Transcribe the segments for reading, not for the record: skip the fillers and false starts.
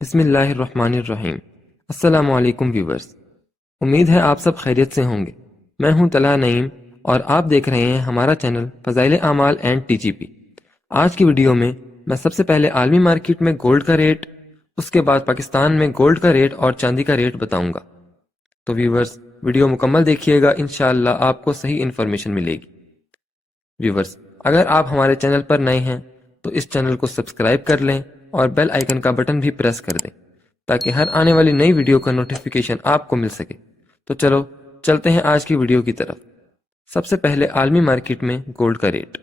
بسم اللہ الرحمن الرحیم۔ السلام علیکم ویورز، امید ہے آپ سب خیریت سے ہوں گے۔ میں ہوں طلحہ نعیم اور آپ دیکھ رہے ہیں ہمارا چینل فضائل اعمال اینڈ ٹی جی پی۔ آج کی ویڈیو میں میں سب سے پہلے عالمی مارکیٹ میں گولڈ کا ریٹ، اس کے بعد پاکستان میں گولڈ کا ریٹ اور چاندی کا ریٹ بتاؤں گا۔ تو ویورز ویڈیو مکمل دیکھیے گا، انشاءاللہ آپ کو صحیح انفارمیشن ملے گی۔ ویورز اگر آپ ہمارے چینل پر نئے ہیں تو اس چینل کو سبسکرائب کر لیں اور بیل آئیکن کا بٹن بھی پریس کر دیں تاکہ ہر آنے والی نئی ویڈیو کا نوٹیفیکیشن آپ کو مل سکے۔ تو چلو چلتے ہیں آج کی ویڈیو کی طرف۔ سب سے پہلے عالمی مارکیٹ میں گولڈ کا ریٹ۔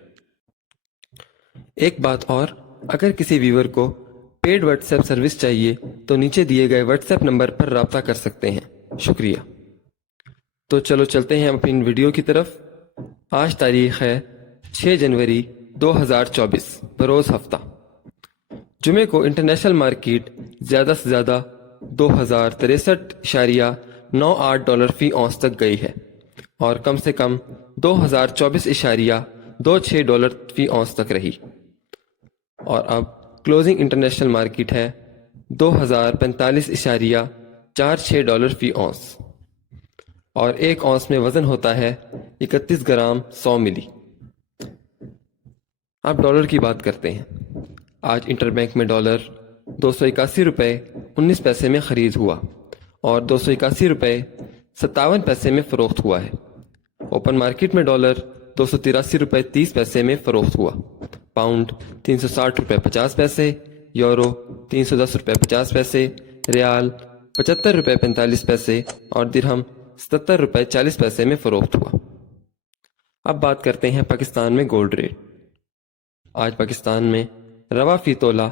ایک بات اور، اگر کسی ویور کو پیڈ واٹس ایپ سروس چاہیے تو نیچے دیے گئے واٹس ایپ نمبر پر رابطہ کر سکتے ہیں۔ شکریہ۔ تو چلو چلتے ہیں اپنی ویڈیو کی طرف۔ آج تاریخ ہے 6 جنوری 2024، بروز ہفتہ۔ جمعے کو انٹرنیشنل مارکیٹ زیادہ سے زیادہ 2063.98 ڈالر فی اونس تک گئی ہے اور کم سے کم 2024.26 ڈالر فی اونس تک رہی، اور اب کلوزنگ انٹرنیشنل مارکیٹ ہے 2045.46 ڈالر فی اونس، اور ایک اونس میں وزن ہوتا ہے 31 گرام 100 ملی۔ اب ڈالر کی بات کرتے ہیں۔ آج انٹر بینک میں ڈالر 281.19 روپے میں خرید ہوا اور 281.57 روپے میں فروخت ہوا ہے۔ اوپن مارکیٹ میں ڈالر 283.30 میں فروخت ہوا، پاؤنڈ 360.50 روپے، یورو 310.50 روپے، ریال 75.45 روپے اور درہم 77.40 روپے میں فروخت ہوا۔ اب بات کرتے ہیں پاکستان میں گولڈ ریٹ۔ آج پاکستان میں رواں فی تولہ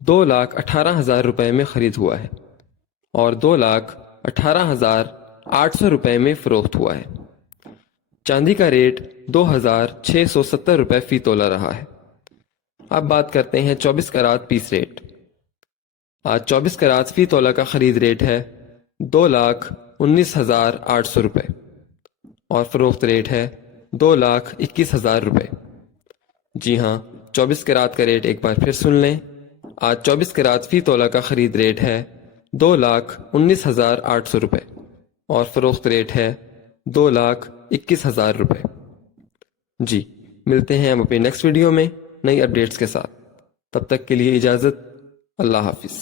2,18,000 روپے میں خرید ہوا ہے اور 2,18,800 روپے میں فروخت ہوا ہے۔ چاندی کا ریٹ 2,670 روپے فی تولہ رہا ہے۔ اب بات کرتے ہیں 24 کرات پیس ریٹ۔ آج 24 کرات فی تولہ کا خرید ریٹ ہے 2,19,800 روپے اور فروخت ریٹ ہے 2,21,000 روپے۔ جی ہاں، 24 کرات کا ریٹ ایک بار پھر سن لیں۔ آج 24 کرات فی تولہ کا خرید ریٹ ہے 2,19,800 روپے اور فروخت ریٹ ہے 2,21,000 روپے۔ جی، ملتے ہیں ہم اپنی نیکسٹ ویڈیو میں نئی اپڈیٹس کے ساتھ۔ تب تک کے لیے اجازت، اللہ حافظ۔